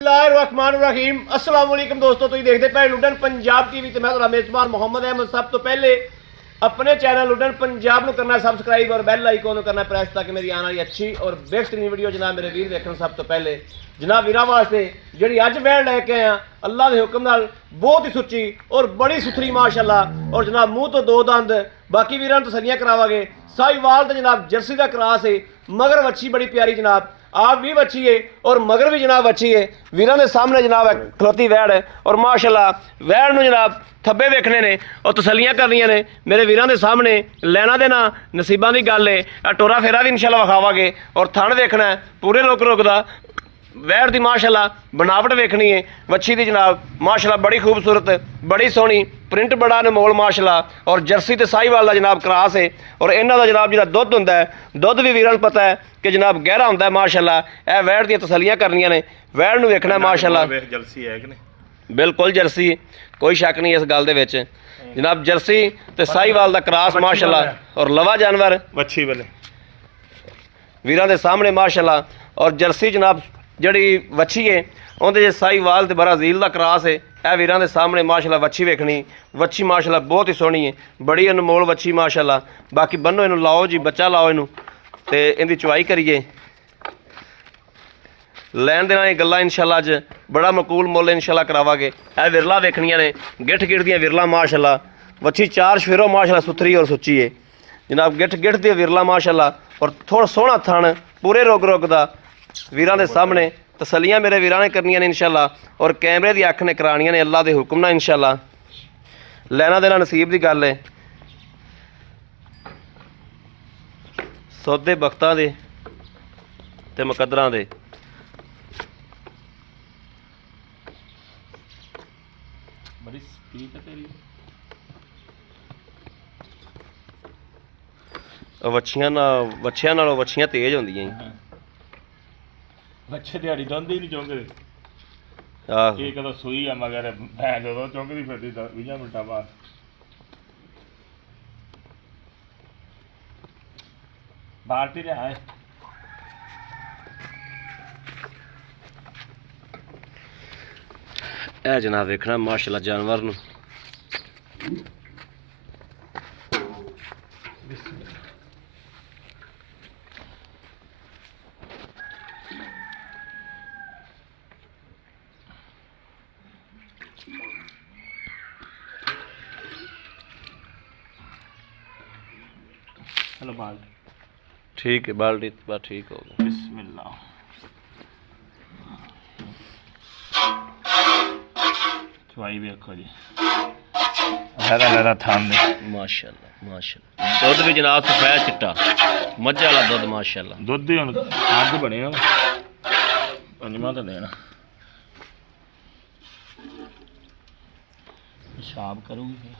बिस्मिल्लाहिर्रहमानिर्रहीम अस्सलाम वालेकुम दोस्तों, तुम देखते पे लुडन पंजाब टीवी ते मैं तुम्हारा मेजबान मोहम्मद अहमद। सब तो पहले अपने चैनल लुडन पंजाब को करना सब्सक्राइब और बैल आइकॉन करना प्रेस ताकि मेरी आने वाली अच्छी और बेहतरीन वीडियो जनाब मेरे वीर देखने। सब तो पहले जनाब वीर वास्ते जी अज वैन लैके आया अल्लाह के हुक्म नाल बहुत ही सुच्ची और बड़ी सुथरी माशाअल्लाह। और जनाब मुँह तो दो दंद बाकी वीरां तसलियां करावांगे। साहिवाल तो जनाब जर्सी का क्रास है, मगर वच्छी बड़ी प्यारी जनाब, आप भी बच्ची है और मगर भी जनाब अच्छी है। वीरों के सामने जनाब खलोती वैड़ है और माशाल्लाह वैड़ नूं जनाब थब्बे वेखने ने और तसलियां करनियां ने मेरे वीरों के सामने। लैना देना नसीबां की गल है। टोरा फेरा भी इंशाल्लाह विखावांगे और थण वेखना है पूरे रुक रुकदा। वैड़ की माशाल्लाह बनावट वेखनी है वच्छी की जनाब, माशाल्लाह बड़ी खूबसूरत बड़ी सोहनी, प्रिंट बड़ा अनमोल माशाल्लाह। और जर्सी तो साहिवाल का जनाब क्रास है और इन्हों का जनाब जो दुध होंदा है, दुध भी वीरां नूं पता है कि जनाब गहरा होंदा है माशाल्लाह। यह वैड़ दी तसलियां करनियां ने, वैड़ नूं वेखना माशाल्लाह। जर्सी है कि नहीं? बिल्कुल जर्सी, कोई शक नहीं इस गल दे विच जनाब। जर्सी तो साहिवाल का क्रास माशाल्लाह और लवा जानवर वच्छी वाले वीरां दे सामने माशाल्लाह। और जर्सी जनाब जड़ी वच्छी है उहदे साहिवाल ते ब्राज़ील का क्रास है। यह वीरां दे सामने माशाल्लाह वच्छी वेखनी, वच्छी माशाल्लाह बहुत ही सोहनी है, बड़ी अनमोल वच्छी माशाल्लाह। बाकी बन्नो इनू लाओ जी, बच्चा लाओ इनू ते इनकी चुवाई करिए। लैन देना ये गल्लां इंशाल्लाह अज बड़ा मकूल मुल इंशाल्लाह करावांगे। यह विरला वेखनियां ने, गिठ गिठ दियां विरला माशाल्लाह। वच्छी चार शफेरों माशाल्लाह सुथरी और सुच्ची है जनाब, गिठ गिठ दी विरला माशाल्लाह। और थोड़ा सोहना थण पूरे रुक रुकदा वीरां दे सामने। तसलियां मेरे वीरां ने करनियां ने इंशाल्लाह और कैमरे की अख ने करानियां ने अल्लाह के हुक्म नाल इंशाल्लाह। लैना देना नसीब की गल है। सौदे बख्तां दे ते मुकद्दरां दे। बड़ी स्पीड है तेरी। वच्छियां नालों वच्छियां तेज होंदियां जी। बच्चे दिहाड़ी दंद ही नहीं चौंकदे। आहो ये कदों सूई आ मगर भैन जो चौंकदी फिरदी 20 मिनटां बाद। बाल्टी ले आए ए जनाब वेखना माशाल्लाह जानवर नूं। चलो बाल्टी ठीक है, बाल्टी बस ठीक हो गया। बिस्मिल्लाह। चुवाई भी रखो जी, लहरा लहरा थान दे माशाल्लाह माशाल्लाह। दुध भी जनाब सफेद चिट्टा मज्झ वाला दुध माशाल्लाह। दुध ही हुण अज बने पंजवां तो देना पेशाब करूगी फिर।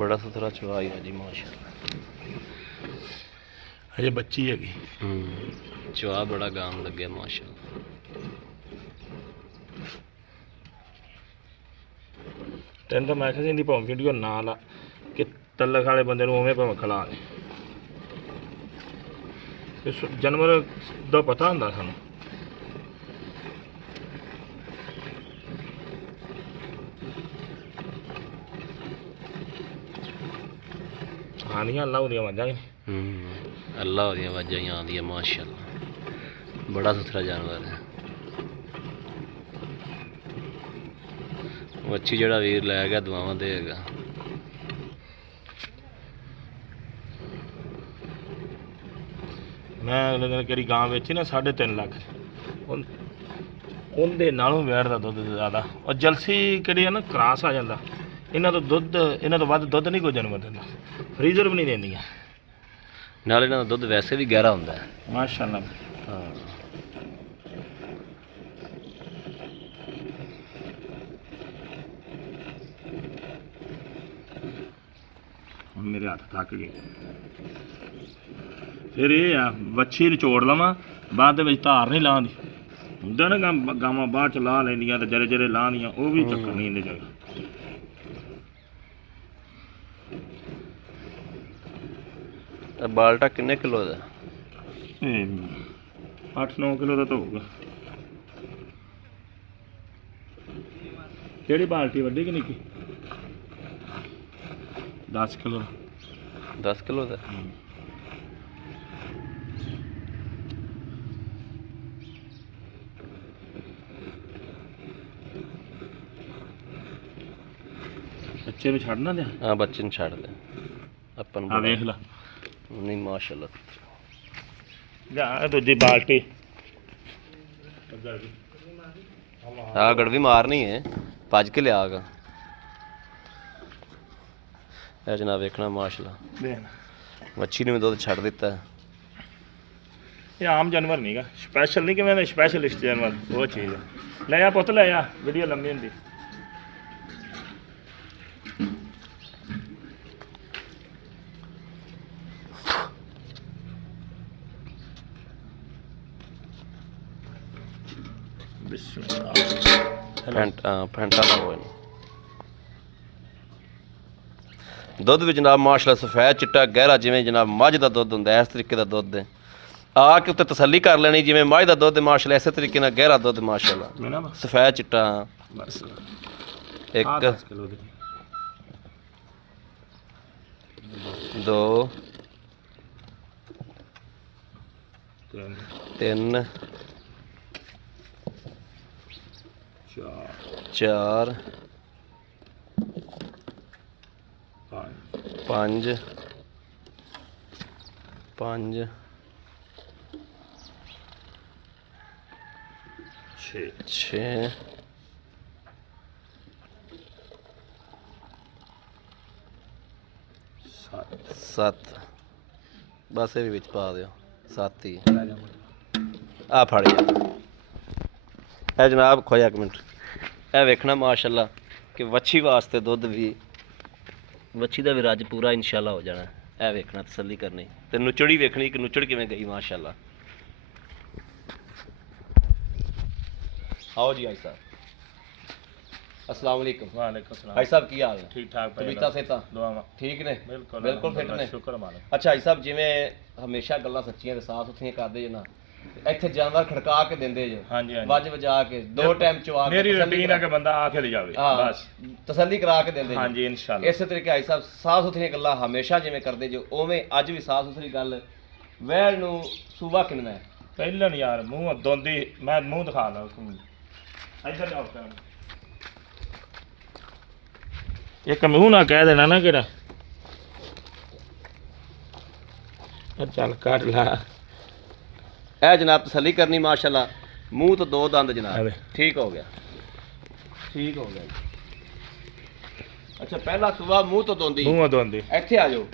ਬੜਾ ਸੁਥਰਾ ਚਵਾਈ ਹੈ ਜੀ ਮਾਸ਼ਾਅੱਲਾ। ਹਜੇ ਬੱਚੀ ਹੈਗੀ। ਚਵਾ ਬੜਾ ਗਾਮ ਲੱਗਿਆ ਮਾਸ਼ਾਅੱਲਾ। ਤੈਨੂੰ ਤਾਂ ਮੈਂ ਕਿਹਾ ਸੀ ਇਹਦੀ ਭਾਵੇਂ ਵੀਡੀਓ ਨਾ ਲਾ ਕਿ ਤਲਕ ਵਾਲੇ ਬੰਦੇ ਨੂੰ ਉਵੇਂ ਭਾਵੇਂ ਖਿਲਾ ਦੇ। ਇਸ ਜਾਨਵਰ ਦਾ ਪਤਾ ਹੁੰਦਾ ਸਾਨੂੰ। ਆਣੀਆਂ ਅੱਲਾ ਉਹਦੀਆਂ ਆਵਾਜ਼ਾਂ ਹੀ। ਅੱਲਾ ਉਹਦੀਆਂ ਆਵਾਜ਼ਾਂ ਹੀ ਆਉਂਦੀਆਂ ਮਾਸ਼ਾਅੱਲਾ। ਬੜਾ ਸੁਥਰਾ ਜਾਨਵਰ ਹੈ। ਵੱਛੀ ਜਿਹੜਾ ਵੀਰ ਲੈ ਗਿਆ ਦੁਆਵਾਂ ਦੇਗਾ। ਮੈਂ ਅਗਲੇ ਦਿਨ ਕਿਹੜੀ ਗਾਂ ਵੇਚੀ ਨਾ 3.5 ਲੱਖ, ਉਹਦੇ ਨਾਲੋਂ ਵੈੜ ਦਾ ਦੁੱਧ ਜ਼ਿਆਦਾ। ਉਹ ਜਲਸੀ ਕਿਹੜੀ ਆ ਨਾ ਕਰਾਸ ਆ ਜਾਂਦਾ। ਇਹਨਾਂ ਤੋਂ ਵੱਧ ਦੁੱਧ ਨਹੀਂ ਕੋਈ ਜਾਨਵਰ ਦਿੰਦਾ। ਫਰੀਜ਼ਰ ਵੀ ਨਹੀਂ ਦਿੰਦੀਆਂ। ਨਾਲ ਇਹਨਾਂ ਦਾ ਦੁੱਧ ਵੈਸੇ ਵੀ ਗਹਿਰਾ ਹੁੰਦਾ ਹੈ ਮਾਸ਼ਾਅੱਲਾ। ਹਾਂ। ਹੁਣ ਮੇਰੇ ਹੱਥ ਥੱਕ ਗਏ। ਫਿਰ ਇਹ ਆ ਵੱਛੀ ਨਿਚੋੜ ਲਵਾਂ, ਬਾਅਦ ਦੇ ਵਿੱਚ ਧਾਰ ਨਹੀਂ ਲਾਉਂਦੀ। ਹੁੰਦਾ ਨਾ ਗਾਵਾਂ ਬਾਅਦ ਚ ਲਾ ਲੈਂਦੀਆਂ ਤੇ ਜਰੇ ਜਰੇ ਲਾਉਂਦੀਆਂ, ਉਹ ਵੀ ਚੱਕਰ ਨਹੀਂ ਇਹਦੇ ਜਗ੍ਹਾ। ਬਾਲਟਾ ਕਿੰਨੇ ਕਿਲੋ ਦਾ? 8-9 ਕਿਲੋ ਦਾ ਤਾਂ ਹੋਊਗਾ। ਕਿਹੜੀ ਬਾਲਟੀ, ਵੱਡੀ ਕਿ ਨਿੱਕੀ? 10 ਕਿਲੋ। 10 ਕਿਲੋ ਦਾ। ਬੱਚੇ ਨੂੰ ਛੱਡਣਾ ਦਿਆ? ਹਾਂ ਬੱਚੇ ਨੂੰ ਛੱਡ ਦੇ ਆਪਾਂ ਨੂੰ। ਆ ਵੇਖ ਲਾ। ਨਹੀਂ ਮਾਸ਼ਾਅੱਲਾ। ਜਾ ਦੂਜੀ ਬਾਲਟੀ। ਆ ਗੜਵੀ ਮਾਰਨੀ ਹੈ, ਭੱਜ ਕੇ ਲਿਆਗਾ। ਇਹ ਜਨਾਬ ਵੇਖਣਾ ਮਾਸ਼ਾਅੱਲਾ। ਮੱਛੀ ਨੇ ਵੀ ਦੁੱਧ ਛੱਡ ਦਿੱਤਾ। ਇਹ ਆਮ ਜਾਨਵਰ ਨਹੀਂਗਾ, ਸਪੈਸ਼ਲ ਨਹੀਂ, ਕਿਵੇਂ ਸਪੈਸ਼ਲਿਸਟ ਜਾਨਵਰ ਉਹ ਚੀਜ਼ ਹੈ। ਲੈ ਆ ਪੁੱਤ, ਲੈ ਆ, ਵੀਡੀਓ ਲੰਮੀ ਹੁੰਦੀ। ਫੈਂਟਾ ਲਾਓ ਇਹਨੂੰ। ਦੁੱਧ ਵੀ ਜਨਾਬ ਮਾਸ਼ਾਅੱਲਾ ਸਫੈਦ ਚਿੱਟਾ ਗਹਿਰਾ, ਜਿਵੇਂ ਜਨਾਬ ਮੱਝ ਦਾ ਦੁੱਧ ਹੁੰਦਾ ਇਸ ਤਰੀਕੇ ਦਾ ਦੁੱਧ ਹੈ। ਆ ਕੇ ਉੱਤੇ ਤਸੱਲੀ ਕਰ ਲੈਣੀ, ਜਿਵੇਂ ਮੱਝ ਦਾ ਦੁੱਧ ਮਾਸ਼ਾਅੱਲਾ ਇਸੇ ਤਰੀਕੇ ਨਾਲ ਗਹਿਰਾ ਦੁੱਧ ਮਾਸ਼ਾਅੱਲਾ ਸਫੈਦ ਚਿੱਟਾ। ਇੱਕ 2 3 4 5 5 6 7। ਬਸ ਇਹ ਵੀ ਵਿੱਚ ਪਾ ਦਿਓ। 7 ਹੀ ਆ ਫੜ ਜਾ। ਇਹ ਜਨਾਬ ਖੋਇਆ ਇੱਕ ਮਿੰਟ। ਇਹ ਵੇਖਣਾ ਮਾਸ਼ਾਅੱਲਾ ਕਿ ਵੱਛੀ ਵਾਸਤੇ ਦੁੱਧ ਵੀ, ਵੱਛੀ ਦਾ ਵੀ ਰੱਜ ਪੂਰਾ ਇਨਸ਼ਾਅੱਲਾ ਹੋ ਜਾਣਾ। ਇਹ ਵੇਖਣਾ, ਤਸੱਲੀ ਕਰਨੀ ਤੇ ਨੁਚੜੀ ਵੇਖਣੀ ਕਿ ਨੁਚੜ ਕਿਵੇਂ ਗਈ ਮਾਸ਼ਾਅੱਲਾ। आओ जी भाई साहब, अस्सलाम वालेकुम। वालेकुम सलाम। भाई साहब की हाल है? ठीक ठाक भाई, तबीयत सेहत दुआवां ठीक ने? बिल्कुल बिल्कुल फिट ने। शुक्र मालिक। अच्छा भाई साहब, जिवें हमेशा गल्लां सच्चियां ते साफ सुथरियां करदे जे ना, ਇੱਥੇ ਜਾਨਵਰ ਖੜਕਾ ਕੇ ਦਿੰਦੇ ਜੇ, ਹਾਂਜੀ ਹਾਂਜੀ, ਵੱਜ ਵਜਾ ਕੇ 2 ਟਾਈਮ ਚਵਾ ਕੇ ਮੇਰੀ ਰੁਟੀਨ ਹੈ ਕਿ ਬੰਦਾ ਆ ਕੇ ਲੈ ਜਾਵੇ ਬਸ, ਤਸੱਲੀ ਕਰਾ ਕੇ ਦਿੰਦੇ। ਹਾਂਜੀ ਇਨਸ਼ਾਅੱਲਾ। ਇਸੇ ਤਰੀਕੇ ਭਾਈ ਸਾਹਿਬ ਸਾਫ ਸੁਥਰੀਆਂ ਗੱਲਾਂ ਹਮੇਸ਼ਾ ਜਿਵੇਂ ਕਰਦੇ ਜੋ, ਉਵੇਂ ਅੱਜ ਵੀ ਸਾਫ ਸੁਥਰੀ ਗੱਲ। ਵੈਲ ਨੂੰ ਸੂਬਾ ਕਿੰਨਾ ਹੈ ਪਹਿਲਾਂ ਯਾਰ ਮੂੰਹ ਦੋਂਦੀ, ਮੈਂ ਮੂੰਹ ਦਿਖਾ ਲਾ ਇੱਧਰ ਜਾਓ। ਇੱਕ ਮੂੰਹ ਨਾ ਕਹਿ ਦੇਣਾ ਨਾ ਕਿਹੜਾ। ਚੱਲ ਕੱਢ ਲਾ। ਇਹ ਜਨਾਬ ਤਸੱਲੀ ਕਰਨੀ ਮਾਸ਼ਾਅੱਲਾ, ਮੂੰਹ ਤੋਂ 2 ਦੰਦ ਜਨਾਬ। ਠੀਕ ਹੋ ਗਿਆ, ਠੀਕ ਹੋ ਗਿਆ ਜੀ। ਅੱਛਾ ਪਹਿਲਾ ਸੂਆ ਮੂੰਹ ਤੋਂ ਦੋਂਦੀ। ਮੂੰਹ ਦੋਂਦੀ। ਇੱਥੇ ਆ ਜਾਓ।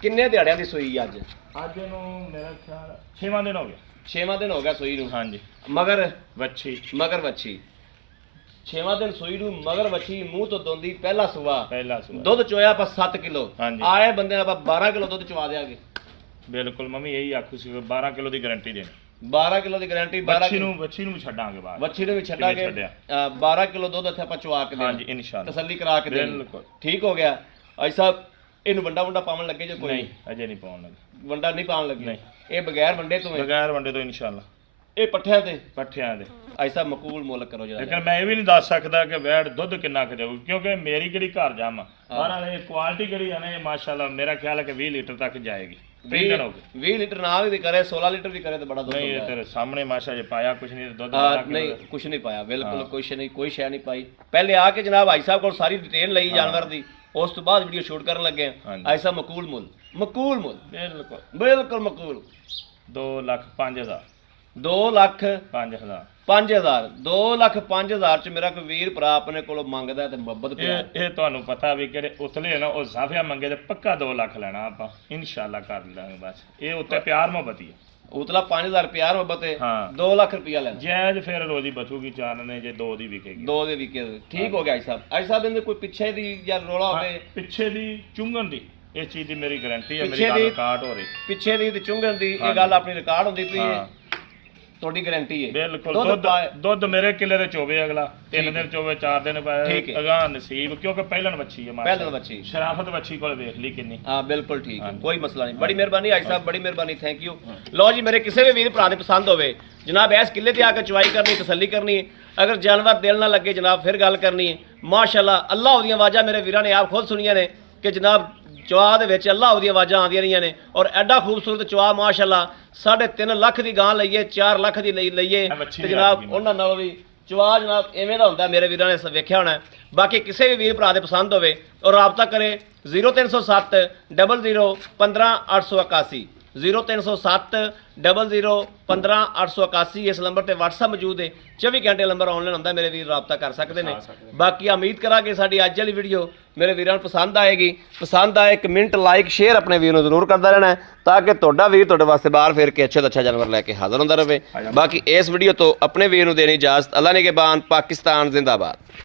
ਕਿੰਨੇ ਦਿਹਾੜਿਆਂ ਦੀ ਸੂਈ ਅੱਜ? ਅੱਜ ਨੂੰ ਮੇਰਾ ਖਿਆਲ 6ਵਾਂ ਦਿਨ ਹੋ ਗਿਆ। 6ਵਾਂ ਦਿਨ ਹੋ ਗਿਆ ਸੂਈ ਨੂੰ। ਹਾਂਜੀ। ਮਗਰ ਵੱਛੀ। ਮਗਰ ਵੱਛੀ 6ਵਾਂ ਦਿਨ ਸੂਈ ਨੂੰ ਮਗਰ ਵੱਛੀ ਮੂੰਹ ਤੋਂ ਦੋਂਦੀ ਪਹਿਲਾ ਸੂਆ ਪਹਿਲਾ ਸੂਆ ਦੁੱਧ ਚੋਇਆ ਆਪਾਂ 7 ਕਿਲੋ ਹਾਂਜੀ। ਆਏ ਬੰਦੇ ਨੂੰ ਆਪਾਂ 12 ਕਿਲੋ ਦੁੱਧ ਚਵਾ ਦਿਆਂਗੇ ਬਿਲਕੁਲ ਮੰਮੀ ਇਹੀ ਆਖੂ ਸੀ 12 ਕਿਲੋ ਦੀ ਗਾਰੰਟੀ ਦੇਣੀ 12 ਕਿਲੋ ਦੀ ਗਾਰੰਟੀ 12 ਵੱਛੀ ਨੂੰ ਵੀ ਛੱਡਾਂਗੇ ਬਾਅਦ ਵੱਛੀ ਨੂੰ ਵੀ ਛੱਡਾਂਗੇ ਛੱਡਿਆ। 12 ਕਿਲੋ ਦੁੱਧ ਇੱਥੇ ਆਪਾਂ ਚਵਾ ਕੇ ਹਾਂਜੀ ਦੇਣਾ ਇਨਸ਼ਾਅੱਲਾ ਤਸੱਲੀ ਕਰਾ ਕੇ ਦੇਣੀ ਬਿਲਕੁਲ ਠੀਕ ਹੋ ਗਿਆ ਅੱਜ ਸਾਹਿਬ ਇਹਨੂੰ ਵੰਡਾ ਪਾਉਣ ਲੱਗੇ ਜੇ ਕੋਈ ਨਹੀਂ ਅਜੇ ਨਹੀਂ ਪਾਉਣ ਲੱਗੇ ਵੰਡਾ ਨਹੀਂ ਪਾਉਣ ਲੱਗੇ ਨਹੀਂ। ਇਹ ਬਗੈਰ ਵੰਡੇ ਤੋਂ ਹੈ ਬਗੈਰ ਵੰਡੇ ਤੋਂ ਇਨਸ਼ਾਅੱਲਾ ਇਹ ਪੱਠਿਆਂ ਤੇ ਪੱਠਿਆਂ ਦੇ ਅੱਜ ਸਾਹਿਬ ਮਕਬੂਲ ਮੁੱਲ ਕਰੋ ਜਰਾ ਲੇਕਿਨ ਮੈਂ ਇਹ ਵੀ ਨਹੀਂ ਦੱਸ ਸਕਦਾ ਕਿ ਵੈੜ ਦੁੱਧ ਕਿੰਨਾ ਕੁ ਦੇਊ ਕਿਉਂਕਿ ਮੇਰੀ ਕਿਹੜੀ ਘਰ ਜਾਮ ਬਾਹਰ ਇਹ ਕੁਆਲਿਟੀ ਕਿਹੜੀ ਆ ਨਾ ਇਹ ਮਾਸ਼ਾਅੱਲਾ ਮੇਰਾ ਖਿਆਲ ਹੈ ਕਿ 20 ਲੀਟਰ ਤੱਕ ਜਾਏਗੀ 20 ਲੀਟਰ ਨਾ ਵੀ ਕਰੇ 16 ਲੀਟਰ ਵੀ ਕਰੇ ਤਾਂ ਬੜਾ ਦੁੱਧ ਨਹੀਂ ਇਹ ਹੁੰਦਾ ਤੇਰੇ ਸਾਹਮਣੇ ਮਾਸ਼ਾ ਜੇ ਪਾਇਆ ਕੁਛ ਨਹੀਂ ਦੁੱਧ ਨਹੀਂ ਕੁਛ ਨਹੀਂ ਪਾਇਆ ਬਿਲਕੁਲ ਕੁਛ ਨਹੀਂ ਕੋਈ ਸ਼ੈ ਨਹੀਂ ਪਾਈ ਪਹਿਲੇ ਆ ਕੇ ਜਨਾਬ ਭਾਈ ਸਾਹਿਬ ਕੋਲ ਸਾਰੀ ਡਿਟੇਲ ਲਈ ਜਾਨਵਰ ਦੀ ਉਸ ਤੋਂ ਬਾਅਦ ਵੀਡੀਓ ਸ਼ੂਟ ਕਰਨ ਲੱਗੇ ਆ ਐਸਾ ਮਕਬੂਲ ਮੁੱਲ ਬਿਲਕੁਲ ਮਕਬੂਲ 2,05,000 2 ਲੱਖ 5,000 5000 2 ਲੱਖ 5000 ਚ ਮੇਰਾ ਕੋਈ ਵੀਰ ਭਰਾ ਆਪਣੇ ਕੋਲੋਂ ਮੰਗਦਾ ਤੇ ਮੁਹੱਬਤ ਪਿਆ ਇਹ ਤੁਹਾਨੂੰ ਪਤਾ ਵੀ ਕਿਹੜੇ ਉਤਲੇ ਨਾ ਉਹ ਜ਼ਾਫਿਆ ਮੰਗੇ ਤੇ ਪੱਕਾ 2 ਲੱਖ ਲੈਣਾ ਆਪਾਂ ਇਨਸ਼ਾਅੱਲਾ ਕਰ ਲਾਂਗੇ ਬਸ ਇਹ ਉੱਤੇ ਪਿਆਰ ਮੁਹੱਬਤ ਹੀ ਹੈ ਉਤਲਾ 5000 ਪਿਆਰ ਮੁਹੱਬਤ ਹੈ ਹਾਂ 2 ਲੱਖ ਰੁਪਇਆ ਲੈਣਾ ਜਾਇਜ਼ ਫਿਰ ਰੋਜ਼ੀ ਬਚੂਗੀ ਚਾਰ ਨੇ ਜੇ 2 ਦੀ ਵਿਕੇਗੀ 2 ਦੇ ਵਿਕੇ ਠੀਕ ਹੋ ਗਿਆ ਅੱਜ ਸਾਹਿਬ ਇਹਦੇ ਕੋਈ ਪਿੱਛੇ ਦੀ ਜਾਂ ਰੋਲਾ ਹੋਵੇ ਪਿੱਛੇ ਦੀ ਚੁੰਗਣ ਦੀ ਇਸ ਚੀਜ਼ ਦੀ ਮੇਰੀ ਗਾਰੰਟੀ ਹੈ ਪਿੱਛੇ ਮੇਰੀ ਗੱਲ ਦੀ- ਰਿਕਾਰਡ ਹੋ ਰਹੀ ਪਿੱਛੇ ਦੀ ਤੇ ਚੁੰਗਣ ਦੀ ਇਹ ਗੱਲ ਆਪਣੀ ਰਿਕਾਰਡ ਹੁੰਦੀ ਪਈ ਹੈ ਤੁਹਾਡੀ ਗਾਰੰਟੀ ਹੈ ਬਿਲਕੁਲ ਦੁੱਧ ਮੇਰੇ ਕਿਲੇ ਦੇ ਚੋਵੇ ਅਗਲਾ 3 ਦਿਨ ਚੋਵੇ 4 ਦਿਨ ਪਾਏ ਅਗਾਹ ਨਸੀਬ ਕਿਉਂਕਿ ਪਹਿਲਣ ਵੱਛੀ ਹੈ ਪਹਿਲਣ ਵੱਛੀ ਸ਼ਰਾਫਤ ਵੱਛੀ ਕੋਲ ਵੇਖ ਲਈ ਕਿੰਨੀ ਹਾਂ ਬਿਲਕੁਲ ਠੀਕ ਹੈ ਕੋਈ ਮਸਲਾ ਨਹੀਂ ਬੜੀ ਮਿਹਰਬਾਨੀ ਅੱਜ ਸਾਹਿਬ ਬੜੀ ਮਿਹਰਬਾਨੀ ਥੈਂਕ ਯੂ ਲਓ ਜੀ ਮੇਰੇ ਕਿਸੇ ਵੀ ਵੀਰ ਭਰਾ ਦੇ ਪਸੰਦ ਹੋਵੇ ਜਨਾਬ ਇਸ ਕਿਲੇ ਤੇ ਆ ਕੇ ਚਵਾਈ ਕਰਨੀ ਤਸੱਲੀ ਕਰਨੀ ਅਗਰ ਜਾਨਵਰ ਦਿਲ ਨਾ ਲੱਗੇ ਜਨਾਬ ਫਿਰ ਗੱਲ ਕਰਨੀ ਹੈ ਮਾਸ਼ਾਅੱਲਾ ਅੱਲਾਹ ਉਹਦੀਆਂ ਆਵਾਜ਼ਾਂ ਮੇਰੇ ਵੀਰਾਂ ਨੇ ਆਪ ਖੁਦ ਸੁਣੀਆਂ ਨੇ ਕਿ ਜਨਾਬ ਚਵਾ ਦੇ ਵਿੱਚ ਅੱਲਾਹ ਉਹਦੀਆਂ ਆਵਾਜ਼ਾਂ ਆਉਂਦੀਆਂ ਰਹੀਆਂ ਨੇ ਔਰ ਐਡਾ ਖੂਬਸੂਰਤ ਚਵਾ ਮਾਸ਼ਾਅੱਲਾ 3.5 ਲੱਖ ਦੀ ਗਾਂ ਲਈਏ 4 ਲੱਖ ਦੀ ਲਈਏ ਤੇ ਜਨਾਬ ਉਹਨਾਂ ਨਾਲ ਵੀ ਚਵਾ ਜਨਾਬ ਐਵੇਂ ਦਾ ਹੁੰਦਾ ਮੇਰੇ ਵੀਰਾਂ ਨੇ ਵੇਖਿਆ ਹੋਣਾ ਬਾਕੀ ਕਿਸੇ ਵੀ ਵੀਰ ਭਰਾ ਦੇ ਪਸੰਦ ਹੋਵੇ ਔਰ ਰਾਬਤਾ ਕਰੇ 0307 00 15 881 0307 00 15 881 ਇਸ ਨੰਬਰ ਤੇ WhatsApp ਮੌਜੂਦ ਹੈ 24 ਘੰਟੇ ਨੰਬਰ ਆਨਲਾਈਨ ਹੁੰਦਾ ਮੇਰੇ ਵੀਰ ਰਾਬਤਾ ਕਰ ਸਕਦੇ ਨੇ ਬਾਕੀ ਉਮੀਦ ਕਰਾਂਗੇ ਸਾਡੀ ਅੱਜ ਵਾਲੀ ਵੀਡੀਓ ਮੇਰੇ ਵੀਰਾਂ ਨੂੰ ਪਸੰਦ ਆਏਗੀ ਪਸੰਦ ਆਏ ਕਮੈਂਟ ਲਾਈਕ ਸ਼ੇਅਰ ਆਪਣੇ ਵੀਰ ਨੂੰ ਜ਼ਰੂਰ ਕਰਦਾ ਰਹਿਣਾ ਤਾਂ ਕਿ ਤੁਹਾਡਾ ਵੀਰ ਤੁਹਾਡੇ ਵਾਸਤੇ ਬਾਹਰ ਫੇਰ ਕੇ ਅੱਛਾ ਤੋਂ ਅੱਛਾ ਜਾਨਵਰ ਲੈ ਕੇ ਹਾਜ਼ਰ ਹੁੰਦਾ ਰਹੇ ਬਾਕੀ ਇਸ ਵੀਡੀਓ ਤੋਂ ਆਪਣੇ ਵੀਰ ਨੂੰ ਦੇਣੀ ਇਜਾਜ਼ਤ ਅੱਲਾ ਨੇ ਕੇ ਬਾਨ ਪਾਕਿਸਤਾਨ ਜ਼ਿੰਦਾਬਾਦ